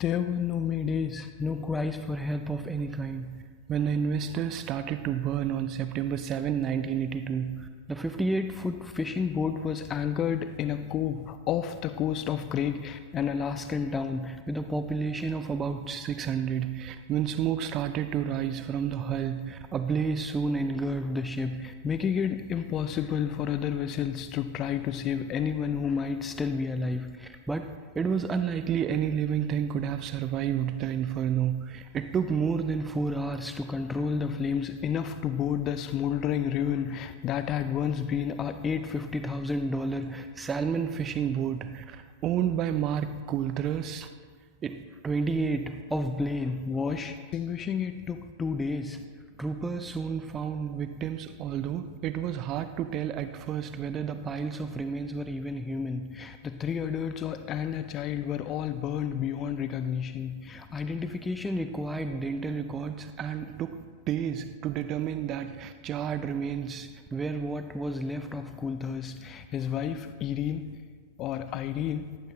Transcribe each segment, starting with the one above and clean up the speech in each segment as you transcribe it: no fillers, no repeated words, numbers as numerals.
There were no maydays, no cries for help of any kind. When the investors started to burn on September 7, 1982, the 58-foot fishing boat was anchored in a cove off the coast of Craig, an Alaskan town with a population of about 600. When smoke started to rise from the hull, a blaze soon engulfed the ship, making it impossible for other vessels to try to save anyone who might still be alive. But it was unlikely any living thing could have survived the inferno. It took more than 4 hours to control the flames, enough to board the smoldering ruin that had once been a $850,000 salmon fishing boat owned by Mark Coulthers, 28, of Blaine Wash. Extinguishing it took 2 days. Troopers soon found victims, although it was hard to tell at first whether the piles of remains were even human. The three adults and a child were all burned beyond recognition. Identification required dental records and took days to determine that charred remains were what was left of Coulthurst, his wife Irene,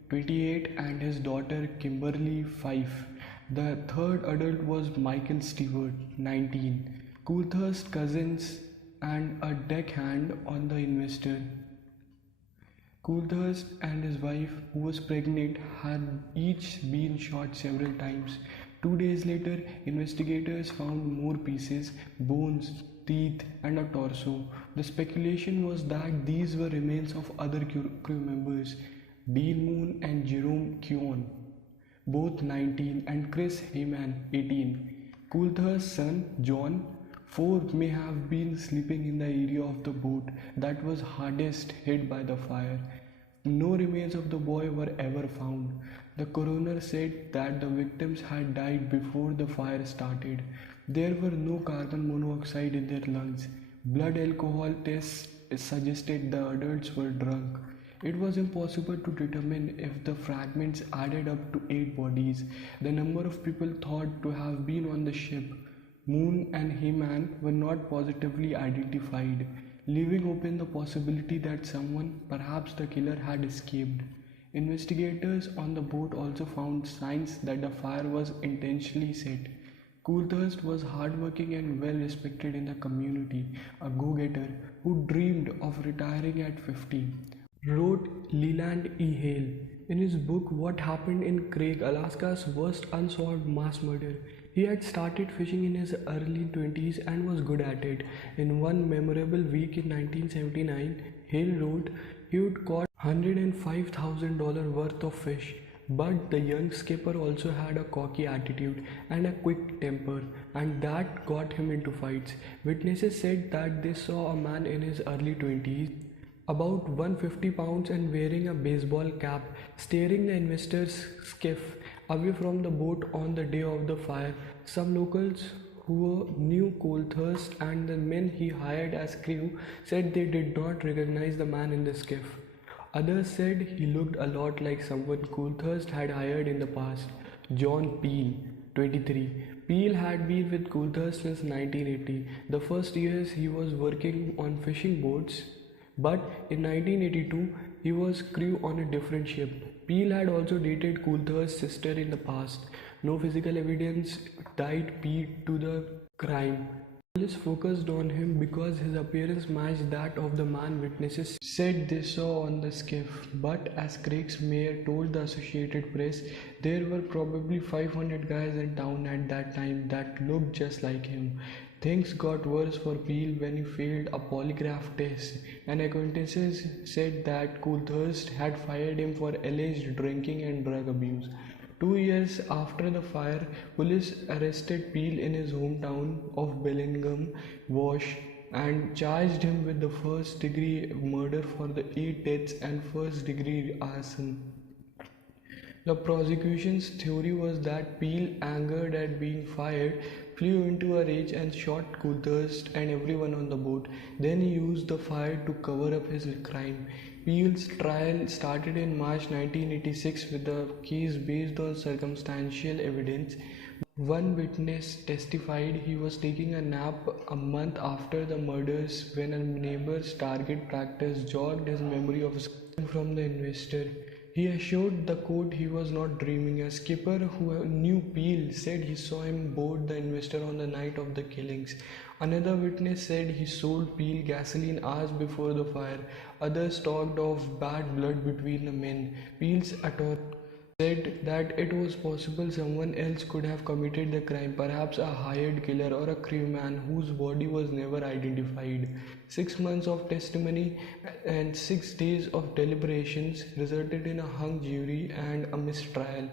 28, and his daughter Kimberly, 5. The third adult was Michael Stewart, 19, Coulthurst's cousins and a deckhand on the investor. Coulthurst and his wife, who was pregnant, had each been shot several times. 2 days later, investigators found more pieces, bones, teeth, and a torso. The speculation was that these were remains of other crew members, Dean Moon and Jerome Keown, both 19, and Chris Heyman, 18. Coulthurst's son, John, 4, may have been sleeping in the area of the boat that was hardest hit by the fire. No remains of the boy were ever found. The coroner said that the victims had died before the fire started. There were no carbon monoxide in their lungs. Blood alcohol tests suggested the adults were drunk. It was impossible to determine if the fragments added up to 8 bodies, the number of people thought to have been on the ship. Moon and Heyman were not positively identified, leaving open the possibility that someone, perhaps the killer, had escaped. Investigators on the boat also found signs that the fire was intentionally set. Coulthurst was hardworking and well respected in the community, a go-getter who dreamed of retiring at 50. Wrote Leland E. Hale in his book What Happened in Craig, Alaska's Worst Unsolved Mass Murder. He had started fishing in his early 20s and was good at it. In one memorable week in 1979, Hale wrote he had caught $105,000 worth of fish. But the young skipper also had a cocky attitude and a quick temper, and that got him into fights. Witnesses said that they saw a man in his early 20s, about 150 pounds and wearing a baseball cap, steering the investor's skiff away from the boat on the day of the fire. Some locals who knew Coulthurst and the men he hired as crew said they did not recognize the man in the skiff. Others said he looked a lot like someone Coulthurst had hired in the past. John Peel, 23. Peel had been with Coulthurst since 1980, the first years he was working on fishing boats, but in 1982 he was crew on a different ship. Peel had also dated Coulthurst's sister in the past. No physical evidence tied Peel to the crime. Police focused on him because his appearance matched that of the man witnesses said they saw on the skiff. But as Craig's mayor told the Associated Press, there were probably 500 guys in town at that time that looked just like him. Things got worse for Peel when he failed a polygraph test, and acquaintances said that Coulthurst had fired him for alleged drinking and drug abuse. 2 years after the fire, police arrested Peel in his hometown of Bellingham, Wash, and charged him with the first-degree murder for the 8 deaths and first-degree arson. The prosecution's theory was that Peel, angered at being fired, flew into a rage and shot Coulthurst and everyone on the boat. Then he used the fire to cover up his crime. Peel's trial started in March 1986 with the case based on circumstantial evidence. One witness testified he was taking a nap a month after the murders when a neighbor's target practice jogged his memory of escaping from the investor. He assured the court he was not dreaming. A skipper who knew Peel said he saw him board the investor on the night of the killings. Another witness said he sold Peel gasoline hours before the fire. Others talked of bad blood between the men. Peel's attorney said that it was possible someone else could have committed the crime, perhaps a hired killer or a crewman whose body was never identified. 6 months of testimony and 6 days of deliberations resulted in a hung jury and a mistrial.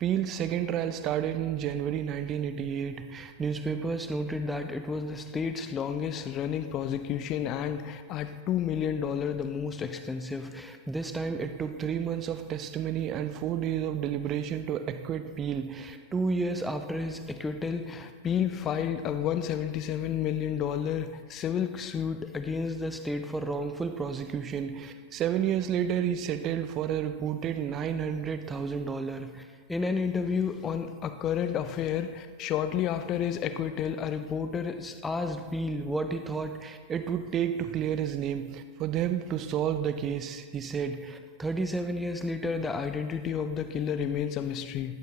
Peel's second trial started in January 1988. Newspapers noted that it was the state's longest running prosecution and at $2 million the most expensive. This time it took 3 months of testimony and 4 days of deliberation to acquit Peel. 2 years after his acquittal, Peel filed a $177 million civil suit against the state for wrongful prosecution. 7 years later, he settled for a reported $900,000. In an interview on A Current Affair shortly after his acquittal, a reporter asked Peel what he thought it would take to clear his name for them to solve the case. He said, 37 years later, the identity of the killer remains a mystery.